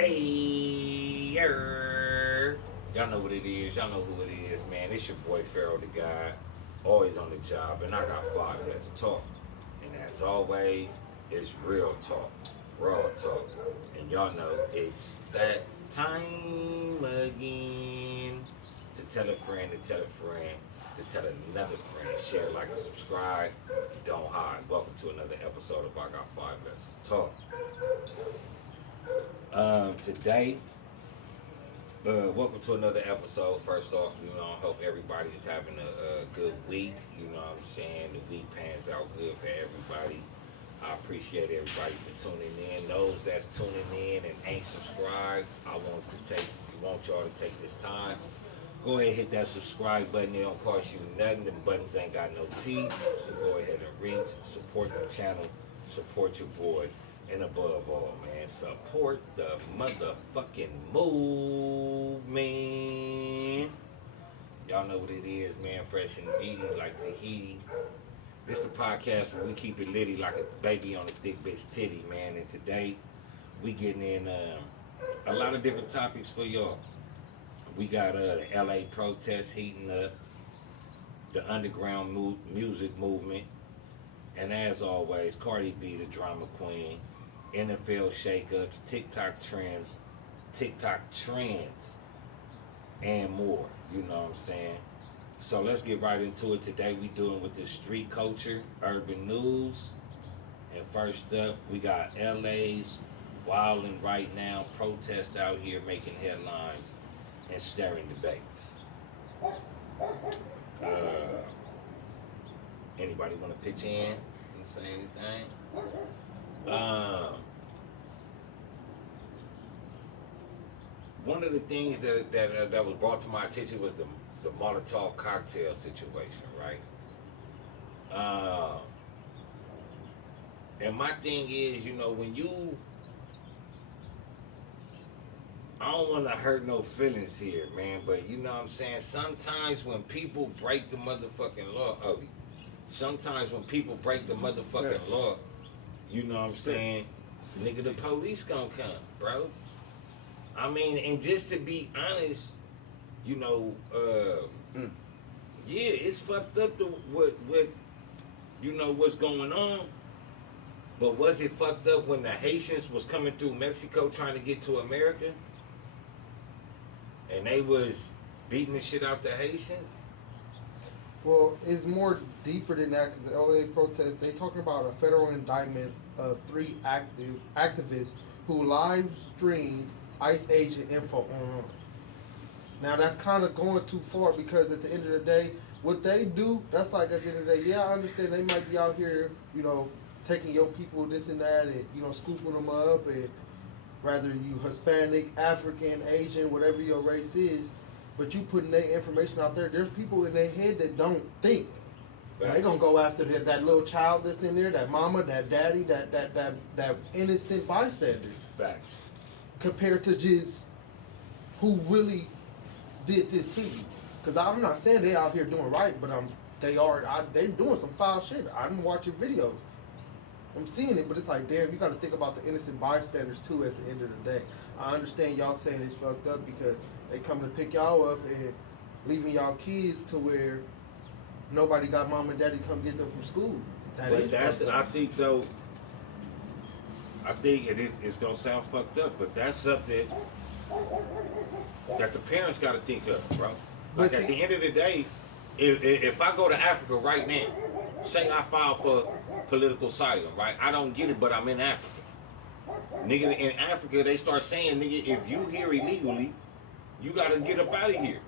Hey, y'all know what it is. Y'all know who it is, man. It's your boy Pharaoh the God, always on the job, and I got five let's talk. And as always, it's real talk, raw talk, and y'all know it's that time again to tell a friend, to tell a friend, to tell another friend. Share, like, and subscribe. Don't hide. Welcome to another episode of I Got Five Let's Talk. Today, welcome to another episode. First off, I hope everybody is having a good week. You know what I'm saying? The week pans out good for everybody. I appreciate everybody for tuning in. Those that's tuning in and ain't subscribed, want y'all to take this time. Go ahead and hit that subscribe button. It don't cost you nothing. The buttons ain't got no teeth. So go ahead and reach, support the channel, support your boy. And above all, man, support the motherfucking movement. Y'all know what it is, man. Fresh and beating like Tahiti. This the podcast where we keep it litty like a baby on a thick bitch titty, man. And today, we getting in a lot of different topics for y'all. We got the LA protests heating up, the underground music movement, and as always, Cardi B, the drama queen, NFL shakeups, TikTok trends, and more. You know what I'm saying? So let's get right into it. Today we doing with the street culture, urban news. And first up, we got LA's wilding right now, protest out here making headlines and stirring debates. Anybody want to pitch in and say anything? One of the things that was brought to my attention was the Molotov cocktail situation, right? And my thing is, when I don't want to hurt no feelings here, man, but you know what I'm saying? Sometimes when people break the motherfucking law, sometimes when people break the motherfucking law, you know what I'm saying? Nigga, the police gonna come, bro. I mean, and just to be honest, yeah, it's fucked up what what's going on. But was it fucked up when the Haitians was coming through Mexico trying to get to America? And they was beating the shit out the Haitians? Well, it's more deeper than that because the LA protests, they talking about a federal indictment of 3 activists who live streamed ICE agent info online. Now that's kind of going too far because at the end of the day, what they do, that's like at the end of the day, yeah, I understand they might be out here, taking your people, this and that, and, scooping them up, and rather you Hispanic, African, Asian, whatever your race is, but you putting their information out there, there's people in their head that don't think. They're going to go after that little child that's in there, that mama, that daddy, that innocent bystander. Facts. Compared to just who really did this to you. Because I'm not saying they out here doing right, but they doing some foul shit. I'm watching videos. I'm seeing it, but it's like, damn, you got to think about the innocent bystanders too at the end of the day. I understand y'all saying it's fucked up because they coming to pick y'all up and leaving y'all kids to where nobody got mom and daddy come get them from school. I think it's gonna sound fucked up, but that's something that the parents gotta think of, bro. Like at the end of the day, if I go to Africa right now, say I file for political asylum, right? I don't get it, but I'm in Africa. Nigga, in Africa, they start saying, nigga, if you here illegally, you gotta get up out of here.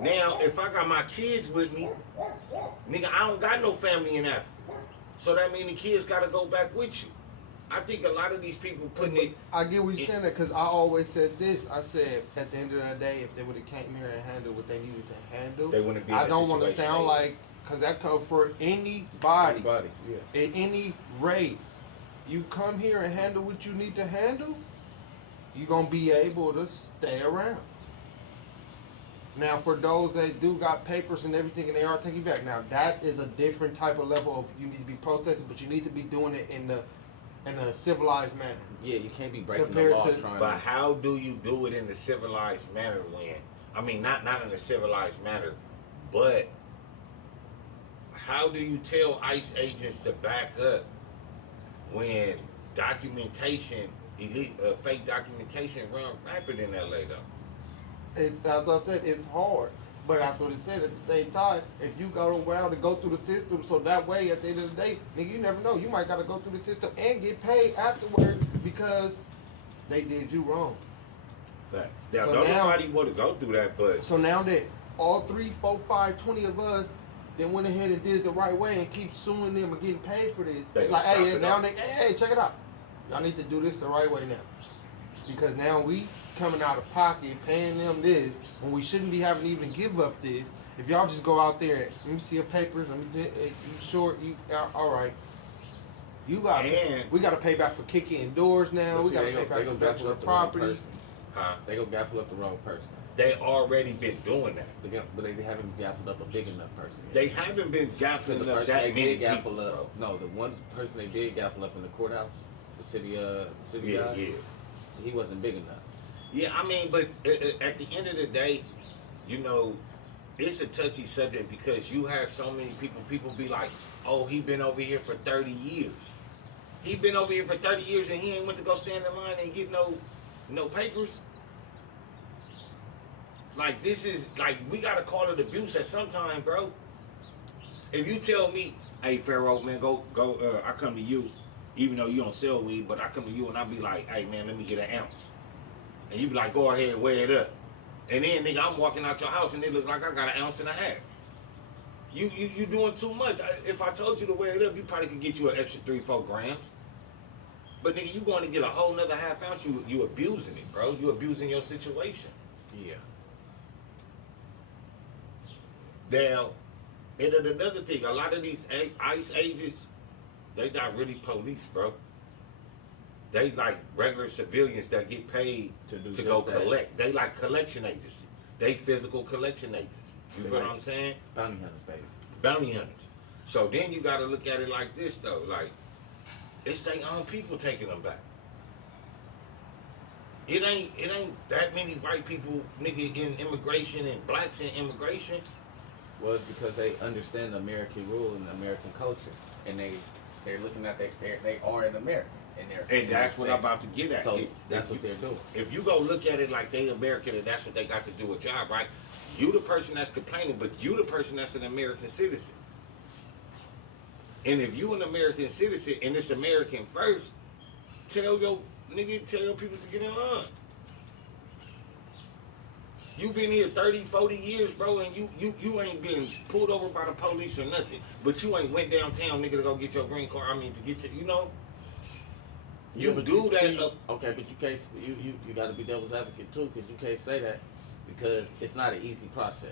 Now, if I got my kids with me, nigga, I don't got no family in Africa. So that means the kids gotta go back with you. I think a lot of these people putting it... I get what you're saying, because I always said this. I said, at the end of the day, if they would have came here and handled what they needed to handle, they wouldn't be. I don't want to sound like, because that comes for anybody, in any race. You come here and handle what you need to handle, you're going to be able to stay around. Now, for those that do got papers and everything and they are taking back, now that is a different type of level of you need to be protesting, but you need to be doing it in the in a civilized manner. Yeah, you can't be breaking the Compared law to- trying But to. how do you do it in a civilized manner when? I mean, not in a civilized manner, but how do you tell ICE agents to back up when documentation, fake documentation, run rapid in LA though? As I said, it's hard. But that's what it said at the same time. If you go around and go through the system, so that way at the end of the day, nigga, you never know. You might gotta go through the system and get paid afterward because they did you wrong. Fact. Now, So don't now- nobody want to go through that, but So now that all 3, 4, 5, 20 of us then went ahead and did it the right way and keep suing them and getting paid for this. They Like, gonna hey, stop it now up. hey, check it out. Y'all need to do this the right way now. Because now we coming out of pocket paying them this when we shouldn't be having to even give up this. If y'all just go out there, let me see your papers, let me you sure you all right. You got And- we gotta pay back for kicking indoors now. But We see, gotta they pay go back for gaffle vegetable up the wrong property. person. huh? They go gaffle up the wrong person. They already been doing that. But they haven't gaffled up a big enough person yet. They haven't been gaffling the up person that they many did gaffle people, bro. up. No, the one person they did gaffle up in the courthouse, the city Yeah, guy, yeah. he wasn't big enough. Yeah, I mean, but at the end of the day, you know, it's a touchy subject because you have so many people be like, oh, he been over here for 30 years. He been over here for 30 years and he ain't went to go stand in line and get no papers. Like, this is, like, we gotta call it abuse at some time, bro. If you tell me, hey, Pharaoh, man, go, I come to you, even though you don't sell weed, but I come to you and I be like, hey, man, let me get an ounce. And you be like, go ahead, weigh it up. And then, nigga, I'm walking out your house and it look like I got an ounce and a half. You doing too much. If I told you to weigh it up, you probably could get you an extra 3-4 grams. But nigga, you going to get a whole nother half ounce, you abusing it, bro. You abusing your situation. Yeah. Now, and then another thing, a lot of these ICE agents, they not really police, bro. They like regular civilians that get paid To do to just go that. collect. They like collection agents. They physical collection agents. You They feel like- what I'm saying? Bounty hunters, baby. Bounty hunters. So then you got to look at it like this, though. Like, it's their own people taking them back. It ain't that many white people, nigga, in immigration and blacks in immigration. Well, it's because they understand the American rule and the American culture, and they're looking at they are an American, And that's what I'm about to get at. So If- that's if what they're doing. If you go look at it like they American and that's what they got to do a job, right? You the person that's complaining, but you the person that's an American citizen. And if you an American citizen and it's American first, tell your people to get in line. You been here 30, 40 years, bro, and you ain't been pulled over by the police or nothing. But you ain't went downtown, nigga, to go get your green card. I mean, to get your, Yeah, You but do that see, up- okay, but you can't. You got to be devil's advocate too, because you can't say that because it's not an easy process.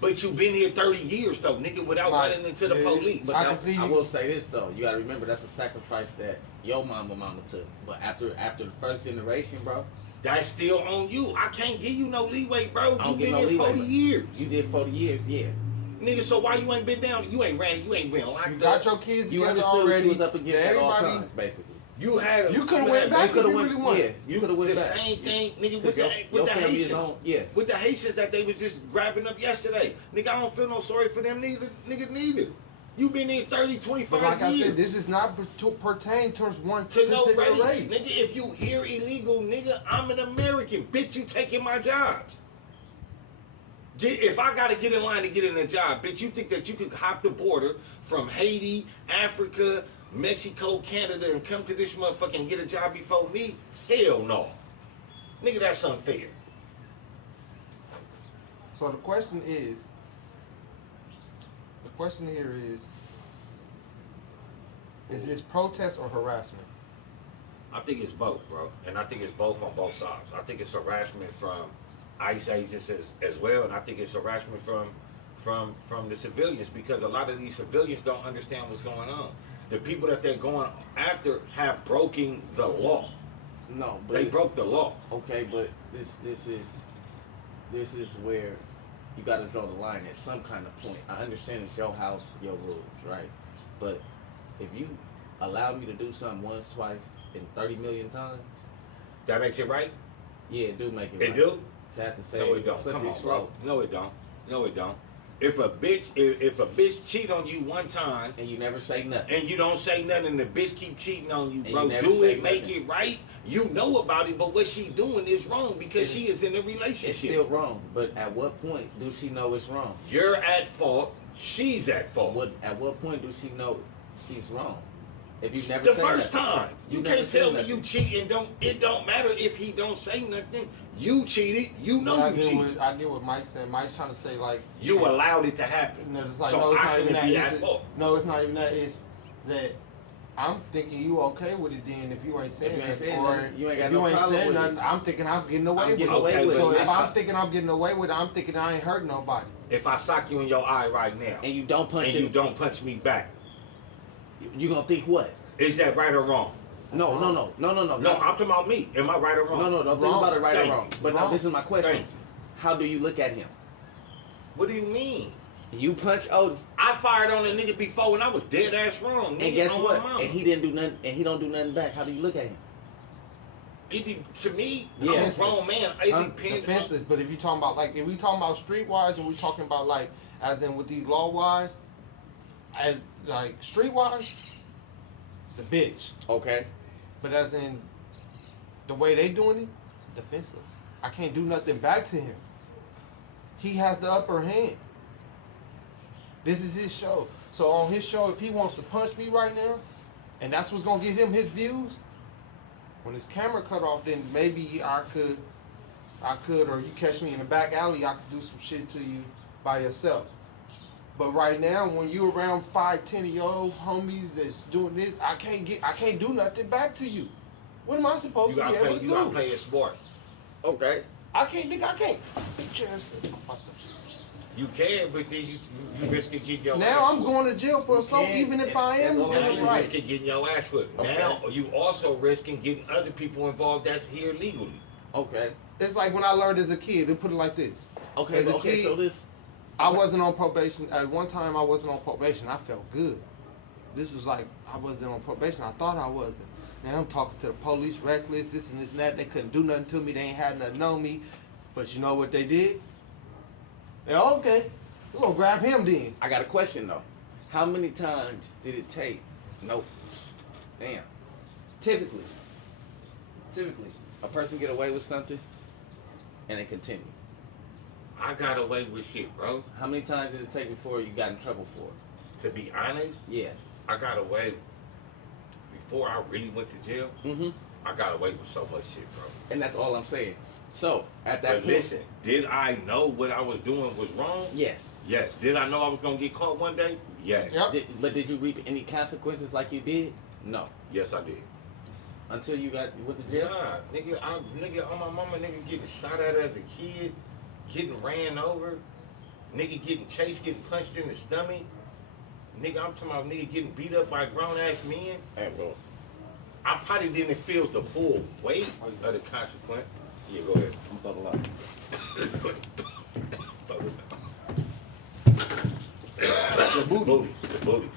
But you been here 30 years, though, nigga, without Like, running into the yeah, police. But I can now, see I you- will say this though, you got to remember that's a sacrifice that your mama took. But after the first generation, bro, That's still on you. I can't give you no leeway, bro. I You don't get been no here leeway. 40 years. You did 40 years, yeah. Nigga, so why you ain't been down? You ain't been locked You up. got your kids You together understood already. you was up against at all Everybody- times, basically. You had You coulda went back You could if have you went, really wanted. yeah. You could have went the back. same thing, nigga, Because with your the family is Haitians. on, yeah. With the Haitians that they was just grabbing up yesterday. Nigga, I don't feel no sorry for them neither. Nigga, neither. You been here 30, 25 But like I years. said, this is not pertain towards one to no particular race. Nigga, if you here illegal, nigga, I'm an American. Bitch, you taking my jobs. If I gotta get in line to get in a job, bitch, you think that you could hop the border from Haiti, Africa, Mexico, Canada, and come to this motherfucker and get a job before me? Hell no. Nigga, that's unfair. So the question here is this protest or harassment? I think it's both, bro. And I think it's both on both sides. I think it's harassment from ICE agents as well, and I think it's harassment from the civilians, because a lot of these civilians don't understand what's going on. The people that they're going after have broken the law. No, but They broke the law. okay, but this is where you got to draw the line at some kind of point. I understand it's your house, your rules, right? But if you allow me to do something once, twice, and 30 million times, That makes it right? yeah, it do make it It right. do? So I have to say, No, it don't. slippery Come on, slope. bro. No, it don't. No, it don't. If a bitch cheat on you one time And you never say nothing. and you don't say nothing and the bitch keep cheating on you, And bro, you never do say it, make nothing. it right. You know about it, but what she doing is wrong because she is in a relationship. It's still wrong. But at what point do she know it's wrong? You're at fault. She's at fault. At what point do she know she's wrong? If you never The say first nothing. time. You never can't say tell me nothing. you cheat and it don't matter if he don't say nothing. You cheated. You know I you get cheated. I get what Mike's saying. Mike's trying to say like You allowed it to happen. No, it's like, so no, it's I not even shouldn't that. be It's at just- fault. No, it's not even that. It's that I'm thinking you okay with it then if you ain't saying you ain't nothing. saying Or nothing, you ain't got if no you ain't problem saying with it. nothing, I'm thinking I'm getting away I'm with getting it. away with So it. if Listen. I'm thinking I'm getting away with it, I'm thinking I ain't hurt nobody. If I sock you in your eye right now And you don't punch and him, you don't punch me back, you gonna think what? is that right or wrong? No. No, I'm talking about me. Am I right or wrong? No, don't think Wrong. about it right Thank or wrong. you. But now Wrong. this is my question. Thank you. How do you look at him? What do you mean? You punch Odie, I fired on a nigga before and I was dead ass wrong. Nigga, and guess on what? My mama. And he didn't do nothing, and he don't do nothing back. How do you look at him? To me, Yeah. I'm a grown man. It Huh? depends. Offenses, but if you talking about like if we talking about streetwise or we talking about like as in with these law wise, as like streetwise, it's a bitch. Okay. But as in the way they doing it, defenseless. I can't do nothing back to him. He has the upper hand. This is his show. So on his show, if he wants to punch me right now, and that's what's gonna get him his views, when his camera cut off, then maybe I could, or you catch me in the back alley, I could do some shit to you by yourself. But right now, when you around 5, 10 of your old homies that's doing this, I can't do nothing back to you. What am I supposed You to be gotta able play. to You do? gotta play it smart. Okay. I can't, nigga, I can't. Beat your ass. You can, but then you risk it getting your Now ass I'm whooped. going to jail for assault, can't. even if I am That's all in Now the you right. risking getting your ass whipped. Okay. Now you also risking getting other people involved that's here legally. Okay. It's like when I learned as a kid. They put it like this. Okay. As a Okay. kid, So this. I wasn't on probation. At one time, I wasn't on probation. I felt good. This was like I wasn't on probation. I thought I wasn't. Now I'm talking to the police, reckless, this and this and that. They couldn't do nothing to me. They ain't had nothing on me. But you know what they did? They okay. We're gonna grab him then. I got a question though. How many times did it take? Nope. Damn. Typically, a person get away with something, and they continue. I got away with shit, bro. How many times did it take before you got in trouble for it? To be honest, Yeah. I got away before I really went to jail. Mm-hmm. I got away with so much shit, bro. And that's all I'm saying. So at that But point, listen, did I know what I was doing was wrong? yes. Yes. Did I know I was gonna get caught one day? Yes. Yep. But did you reap any consequences like you did? No. Yes, I did. Until you went to jail. Nah, nigga, on my mama, nigga getting shot at as a kid, getting ran over, nigga getting chased, getting punched in the stomach. Nigga, I'm talking about nigga getting beat up by grown ass men. Hey, bro. I probably didn't feel the full weight of the consequence. Yeah, go ahead. I'm buckle up. The booty. The booties.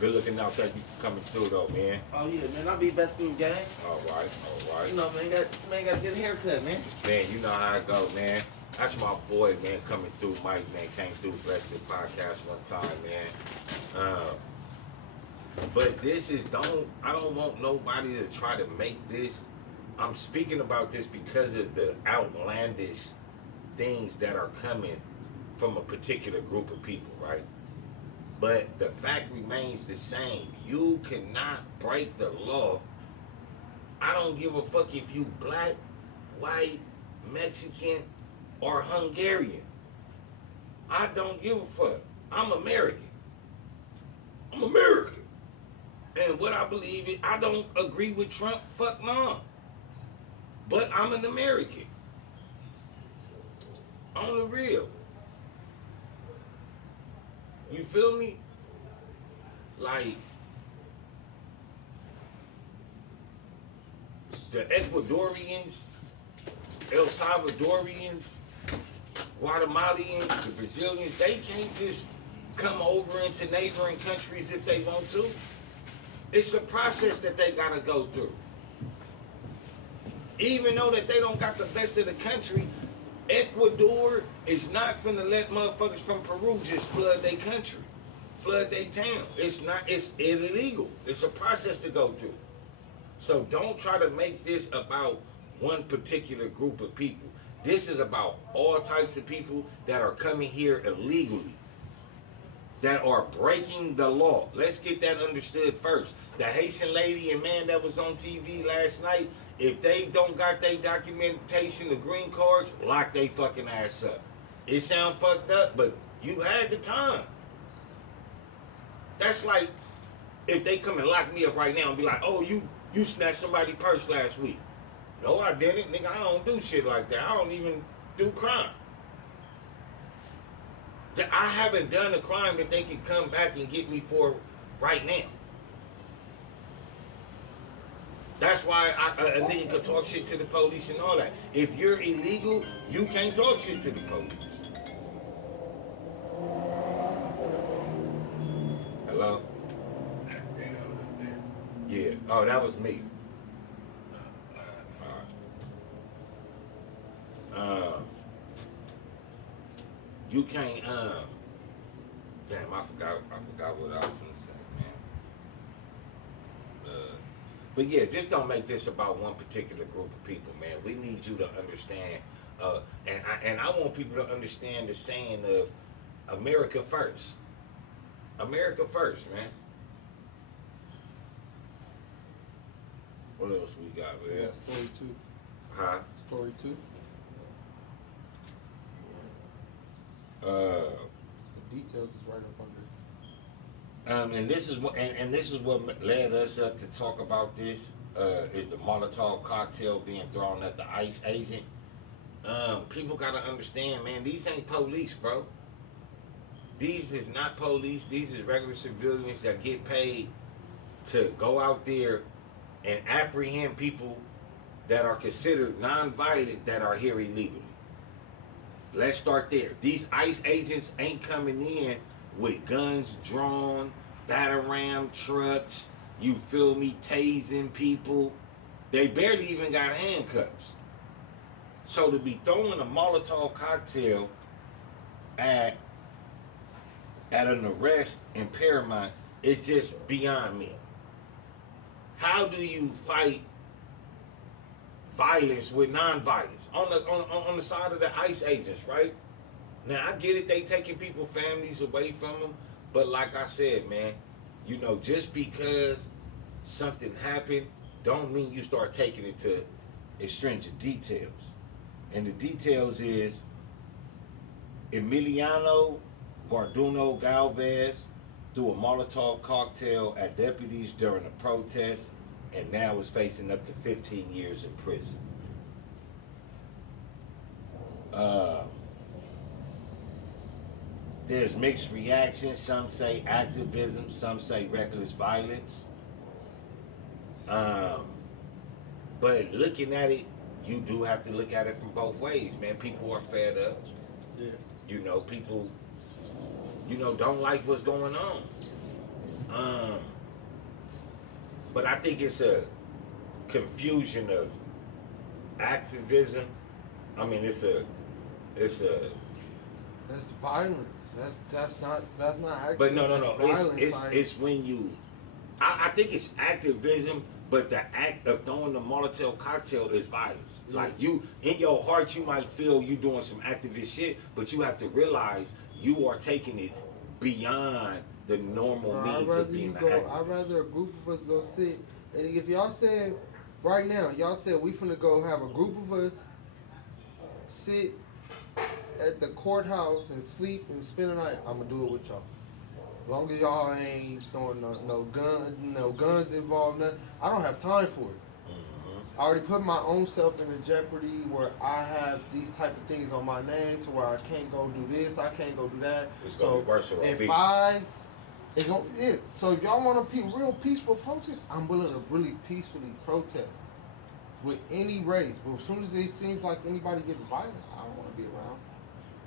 Good looking out there, you coming through though, man. Oh yeah, man. I'll be back through, gang. All right. You know, man. Man got to get a haircut, man. Man, you know how it go, man. That's my boy, man, coming through. Mike, man, came through Breakfast Podcast one time, man. But this is, I don't want nobody to try to make this. I'm speaking about this because of the outlandish things that are coming from a particular group of people, right? But the fact remains the same. You cannot break the law. I don't give a fuck if you black, white, Mexican, or Hungarian. I don't give a fuck. I'm American. I'm American. And what I believe in, I don't agree with Trump, fuck no. But I'm an American. On the real. You feel me? Like, the Ecuadorians, El Salvadorians, Guatemalans, the Brazilians, they can't just come over into neighboring countries if they want to. It's a process that they gotta go through. Even though that they don't got the best of the country, Ecuador is not finna let motherfuckers from Peru just flood their country, flood their town. It's illegal. It's a process to go through. So don't try to make this about one particular group of people. This is about all types of people that are coming here illegally, that are breaking the law. Let's get that understood first. The Haitian lady and man that was on TV last night, if they don't got their documentation, the green cards, lock they fucking ass up. It sound fucked up, but you had the time. That's like if they come and lock me up right now and be like, oh, you snatched somebody's purse last week. No, I didn't. Nigga, I don't do shit like that. I don't even do crime. I haven't done a crime that they can come back and get me for right now. That's why a nigga could talk shit to the police and all that. If you're illegal, you can't talk shit to the police. Hello? Yeah. Oh, that was me. You can't, damn, I forgot what I was gonna say, man. But yeah, just don't make this about one particular group of people, man. We need you to understand, and I want people to understand the saying of America first. America first, man. What else we got, man? Yeah, story 2. Huh? Story 2. The The details is right up under. And this is what led us up to talk about this. Is the Molotov cocktail being thrown at the ICE agent? People gotta understand, man. These ain't police, bro. These is not police. These is regular civilians that get paid to go out there and apprehend people that are considered non-violent that are here illegally. Let's start there. These ICE agents ain't coming in with guns drawn, batarang trucks, you feel me, tasing people. They barely even got handcuffs. So to be throwing a Molotov cocktail at an arrest in Paramount is just beyond me. How do you fight violence with non-violence on the side of the ICE agents, right? Now I get it, they taking people families away from them, but like I said, man, you know, just because something happened don't mean you start taking it to stringent details. And the details is Emiliano Garduno Galvez threw a Molotov cocktail at deputies during a protest and now is facing up to 15 years in prison. There's mixed reactions. Some say activism, some say reckless violence. But looking at it, you do have to look at it from both ways, man. People are fed up. Yeah. You know, people, you know, don't like what's going on. But I think it's a confusion of activism. I mean, it's a. That's violence. That's not activism. But no. Violence, It's when you. I think it's activism, but the act of throwing the Molotov cocktail is violence. Yeah. Like you, in your heart, you might feel you doing some activist shit, but you have to realize you are taking it beyond the normal means of being an activist. I'd rather a group of us go sit, and if y'all said right now, y'all said we finna go have a group of us sit at the courthouse and sleep and spend the night, I'm gonna do it with y'all. As long as y'all ain't throwing no guns involved, nothing. I don't have time for it. I already put my own self in a jeopardy where I have these type of things on my name to where I can't go do this, I can't go do that. It's gonna be worse if than so if y'all want a real peaceful protest, I'm willing to really peacefully protest with any race. But as soon as it seems like anybody getting violent, I don't want to be around.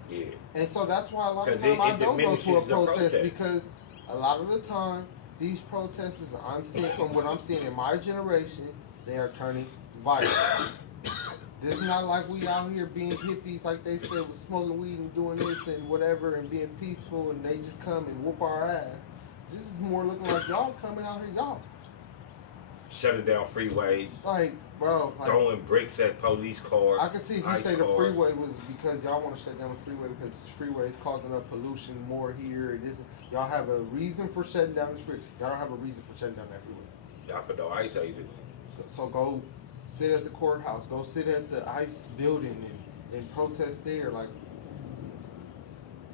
Yeah. And so that's why a lot of 'Cause times it I don't go to a diminishes the protest protest. because a lot of the time these protesters I'm seeing from what I'm seeing in my generation, they are turning violent. This is not like we out here being hippies like they said with smoking weed and doing this and whatever and being peaceful and they just come and whoop our ass. This is more looking like y'all coming out here, y'all. Shutting down freeways, Like, bro, like throwing bricks at police cars. I can see if you ice say the cars. freeway was because y'all want to shut down the freeway because the freeway is causing up pollution more here. It isn't. Y'all have a reason for shutting down this freeway. Y'all don't have a reason for shutting down that freeway. Y'all for no ice agents. So go sit at the courthouse. Go sit at the ICE building and protest there. Like,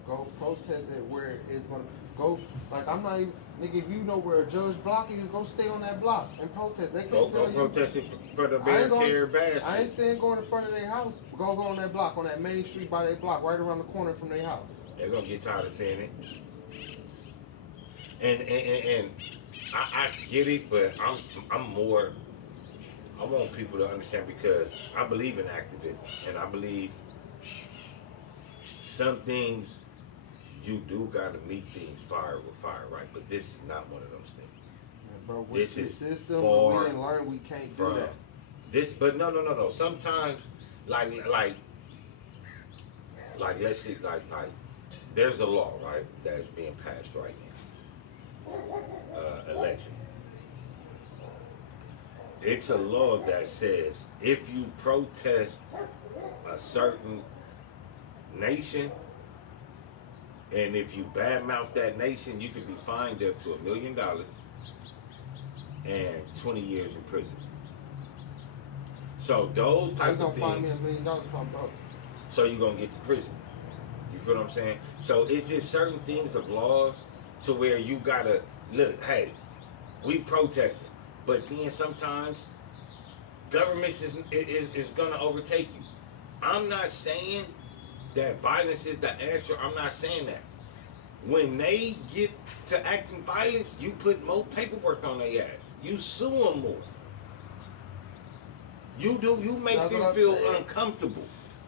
go protest it where it's gonna go. Like, I'm not even. Nigga, if you know where a Judge Block is, go stay on that block and protest. They can't Go tell you. protest it for the I ain't Medicare I ain't basket. saying go in the front of their house. Go on that block, on that main street by their block, right around the corner from their house. They're gonna get tired of saying it. And I get it, but I'm more. I want people to understand because I believe in activism and I believe some things you do gotta meet things fire with fire, right? But this is not one of those things. Yeah, bro, with This the is system, far we didn't learn we can't do From that. this, but no. Sometimes, like, let's see, like, there's a law, right, that's being passed right now. Election. It's a law that says if you protest a certain nation, and if you badmouth that nation, you could be fined up to $1 million and 20 years in prison. So those How you type gonna of find me things. $1 million if I'm broke? So you're gonna get to prison. You feel what I'm saying? So it's just certain things of laws to where you gotta look. Hey, we protesting, but then sometimes governments is gonna overtake you. I'm not saying that violence is the answer. I'm not saying that. When they get to acting violence, you put more paperwork on their ass. You sue them more. You do. You make That's them what I'm feel saying. uncomfortable.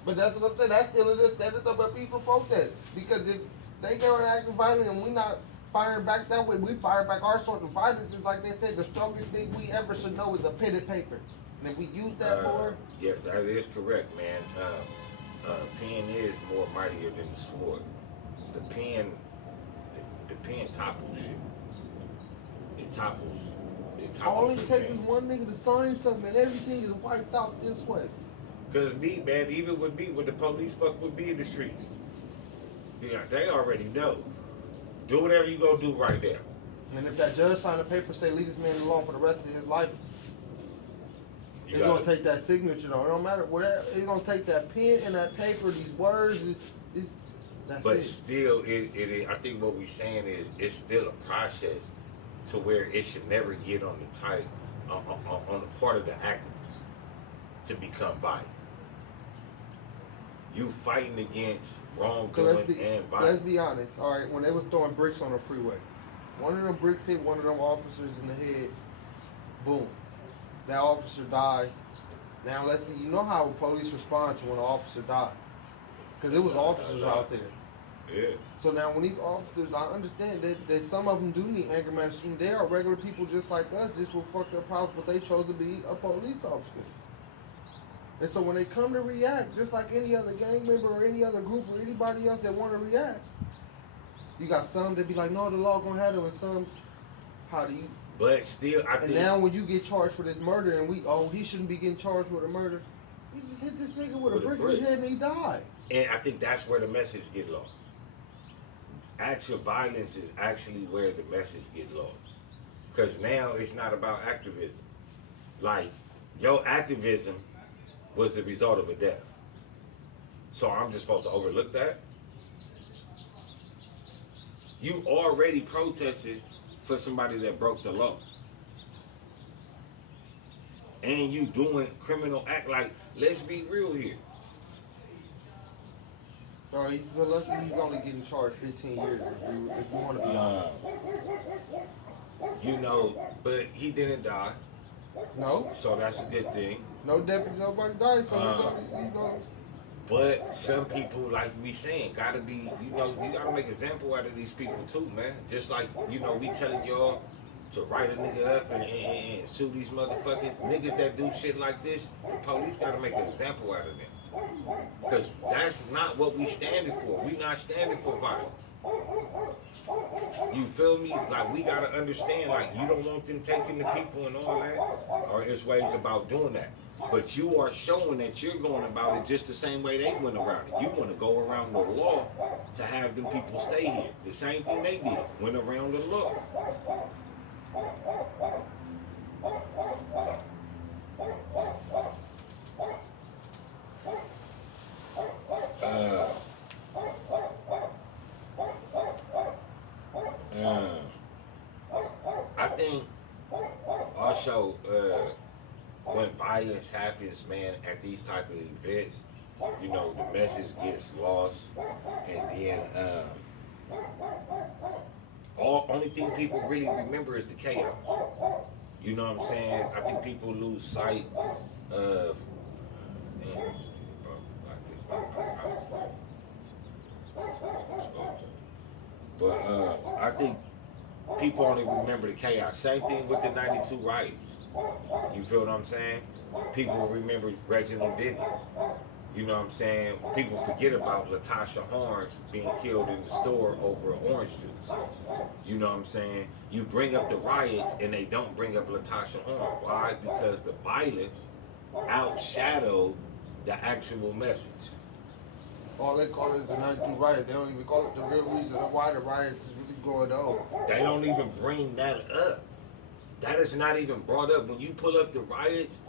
But that's what I'm saying. That's still this. That is up at people protest because if they go and acting violent and we not firing back that way, we fire back our sort of violence. Is like they say, the strongest thing we ever should know is a pen and paper. And if we use that more, Yeah, that is correct, man. Pen is more mightier than the sword. The pen topples shit. It topples. all it the takes pen. is one nigga to sign something and everything is wiped out this way. Cause me, man, even with me, when the police fuck with me in the streets, yeah, they already know. Do whatever you gonna do right there. And if that judge signed a paper say leave this man alone for the rest of his life, You it's gotta- gonna take that signature though. It don't matter whatever. It's gonna take that pen and that paper, these words. That's But it. still, it I think what we saying is it's still a process to where it should never get on the type on the part of the activists to become violent. You fighting against wrongdoing and Let's violence. be honest. All right, when they was throwing bricks on the freeway, one of them bricks hit one of them officers in the head. Boom, that officer died. Now let's see. You know how police respond to when an officer died, because it was officers out there. Yeah. So now when these officers, I understand that some of them do need anger management. They are regular people just like us, just with fucked up problems, but they chose to be a police officer. And so when they come to react, just like any other gang member or any other group or anybody else that want to react, you got some that be like, no, the law gonna handle it, and some, how do you? But still, I And think now when you get charged for this murder and he shouldn't be getting charged with a murder, he just hit this nigga with a brick in his head and he died. and I think that's where the message get lost. Acts of violence is actually where the message get lost. Because now it's not about activism. Like, your activism was the result of a death. So I'm just supposed to overlook that? You already protested for somebody that broke the law. And you doing criminal act. Like, let's be real here. So he's only getting charged 15 years if you want to be honest. You know, but he didn't die, No, so that's a good thing. no deputy, nobody died, so he's only, But some people, like we saying, gotta be, you gotta make an example out of these people too, man. Just like, we telling y'all to write a nigga up and sue these motherfuckers. Niggas that do shit like this, the police gotta make an example out of them. Because that's not what we standing for. We not standing for violence. You feel me? Like, we gotta understand, like, you don't want them taking the people and all that, or it's ways about doing that. But you are showing that you're going about it just the same way they went around it. You want to go around the law to have them people stay here. The same thing they did, went around the law. I think also when violence happens, man, at these type of events, the message gets lost, and then only thing people really remember is the chaos. You know what I'm saying? I think people lose sight of. But I think people only remember the chaos. Same thing with the 92 riots. You feel what I'm saying? People remember Reginald Denny. You know what I'm saying? People forget about Latasha Horns being killed in the store over orange juice. You know what I'm saying? You bring up the riots and they don't bring up Latasha Horns. Why? Because the violence outshadowed the actual message. All they call it is the 92 riot. They don't even call it the real reason why the riots is really going on. They don't even bring that up. That is not even brought up. When you pull up the riots,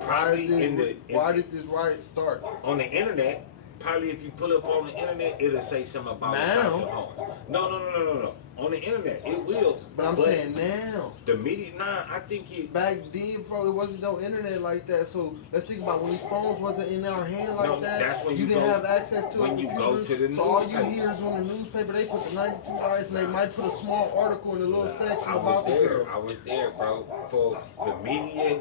probably why did this riot start? On the internet, probably if you pull up on the internet, it'll say something about Latasha Horns. No. On the internet, it will. But I'm saying now. The media, I think it. Back then, bro, it wasn't no internet like that. So let's think about when these phones wasn't in our hand like that. That's when you didn't have access to when a you computer. go to the so all newspaper. you hear is on the newspaper, they put the 92 riots and they might put a small article in the little section about the girl. I was there, bro. For the media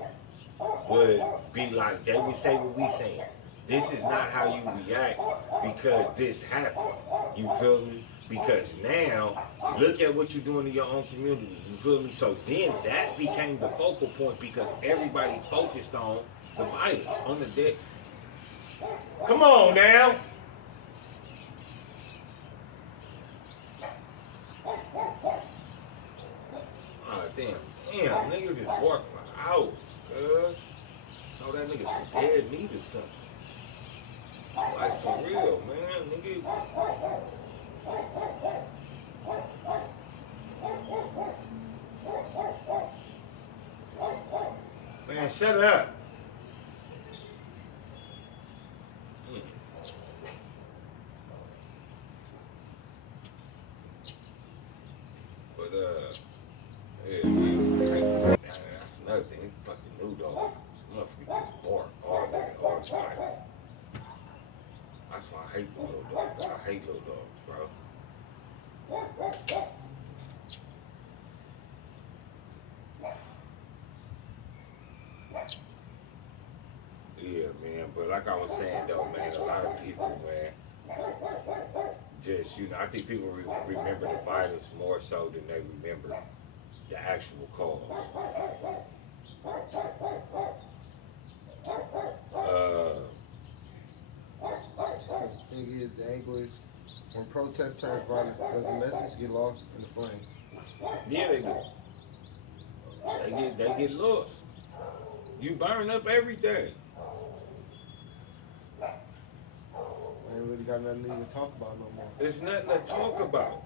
would be like, they would say what we saying. This is not how you react because this happened. You feel me? Because now, look at what you're doing to your own community. You feel me? So then that became the focal point because everybody focused on the violence, on the death. Come on now. Oh, damn, niggas just walk for hours, cuz. Oh, that nigga some dead meat or something. Like, for real, man, nigga. Man, shut up. But, yeah, man, that's another thing. Fucking new dogs. Motherfuckers just bark all day, all the time. That's why I hate the little dogs. I hate little dogs, bro. Yeah, man. But like I was saying, though, man, a lot of people, man, just, I think people remember the violence more so than they remember the actual cause. The thing is, the angle is, when protest turns violent, does the message get lost in the flames? Yeah, they do. They get lost. You burn up everything. Ain't really got nothing to even talk about no more. There's nothing to talk about.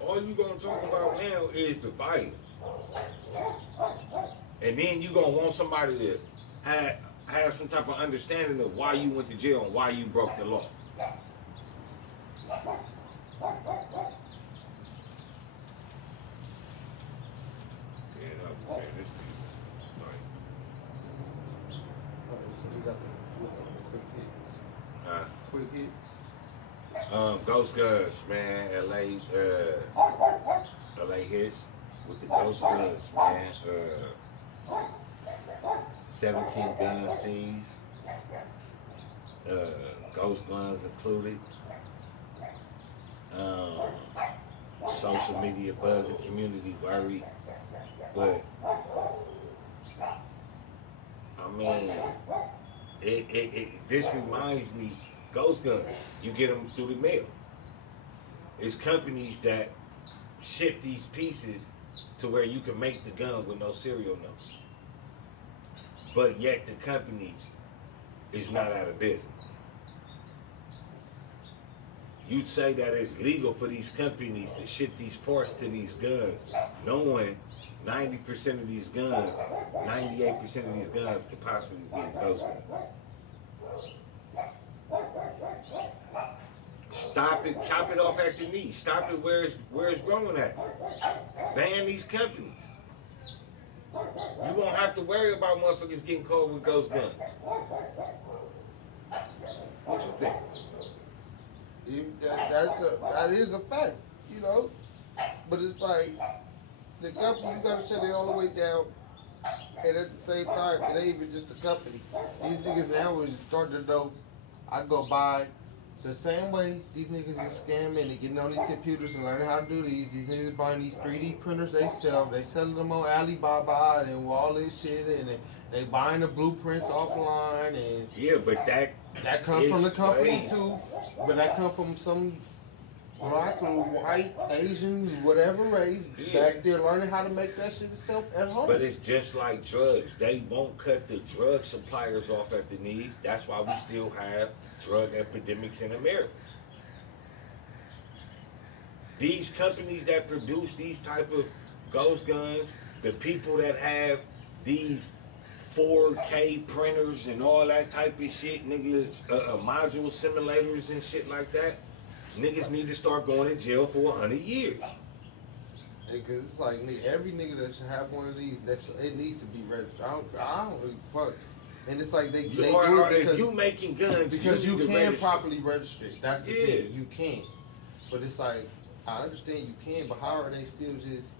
All you gonna talk about now is the violence. And then you gonna want somebody to have some type of understanding of why you went to jail and why you broke the law. This Alright, so we got the quick hits. Huh? Quick hits. Ghost Guns, man. LA hits with the Ghost Guns, man. 17 gun seized. Ghost guns included. Social media buzz and community worry. But I mean, this reminds me, ghost guns, you get them through the mail. It's companies that ship these pieces to where you can make the gun with no serial number. But yet the company is not out of business. You'd say that it's legal for these companies to ship these parts to these guns, knowing 90% of these guns, 98% of these guns could possibly be ghost guns. Stop it, chop it off at the knee. Stop it where it's growing at. Ban these companies. You won't have to worry about motherfuckers getting caught with ghost guns. What you think? That is a fact, you know. But it's like the company, you gotta shut it all the way down, and at the same time, it ain't even just the company. These niggas now is starting to know. I go buy the same way these niggas is scamming and getting on these computers and learning how to do these. These niggas buying these 3D printers they selling them on Alibaba and all this shit, and they buying the blueprints offline, and yeah, but that comes from the company too. But that come from some black or white, Asian, whatever race back there learning how to make that shit itself at home. But it's just like drugs. They won't cut the drug suppliers off at the knees. That's why we still have drug epidemics in America. These companies that produce these type of ghost guns, the people that have these 4K printers and all that type of shit, niggas, module simulators and shit like that, niggas need to start going to jail for 100 years. Because it's like, nigga, every nigga that should have one of these, it needs to be registered. I don't really fuck. And it's like they do it because if you making guns, because you can register. properly register it. That's the thing. You can. But it's like, I understand you can, but how are they still just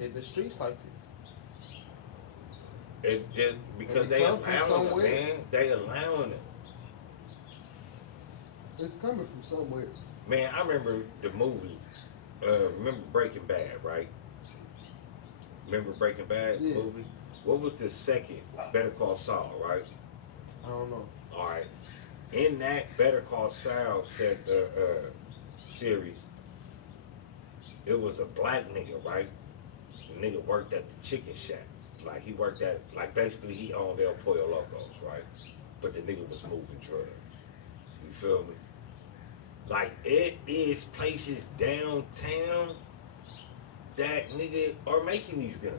in the streets like this? It just because they allowing it, man. They allowing it. It's coming from somewhere. Man, I remember the movie. Remember Breaking Bad, right? Remember Breaking Bad movie? What was the second? Better Call Saul, right? I don't know. All right. In that Better Call Saul series, it was a black nigga, right? The nigga worked at the chicken shack. Like he worked at, like basically he owned El Pollo Locos, right? But the nigga was moving drugs. You feel me? Like it is places downtown that nigga are making these guns.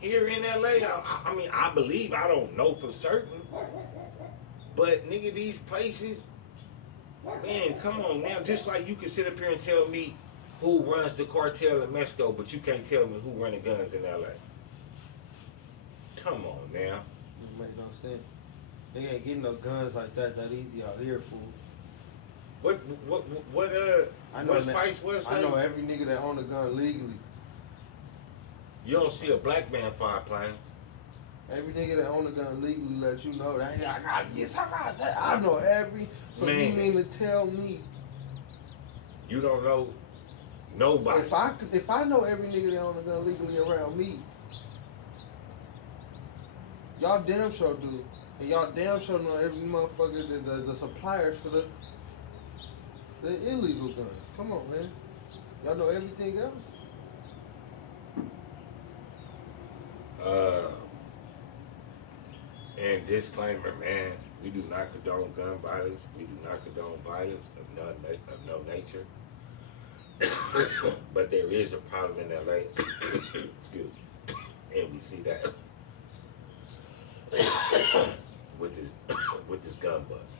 Here in LA, I mean, I believe, I don't know for certain, but nigga, these places, man, come on now. Just like you can sit up here and tell me who runs the cartel in Mexico, but you can't tell me who running guns in LA. Come on now. It make no sense. They ain't getting no guns like that easy out here, fool. What Spice was saying? I know every nigga that own a gun legally. You don't see a black man fire plane. Every nigga that own a gun legally let you know that, hey, I got this, I got that. I know every. So man, you mean to tell me you don't know nobody? If I know every nigga that own a gun legally around me, y'all damn sure do. And y'all damn sure know every motherfucker the suppliers for the illegal guns. Come on, man. Y'all know everything else. And disclaimer, man, we do not condone gun violence. We do not condone violence of no nature. But there is a problem in LA. Excuse me. And we see that with this gun bust.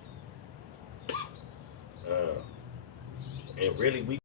And really, we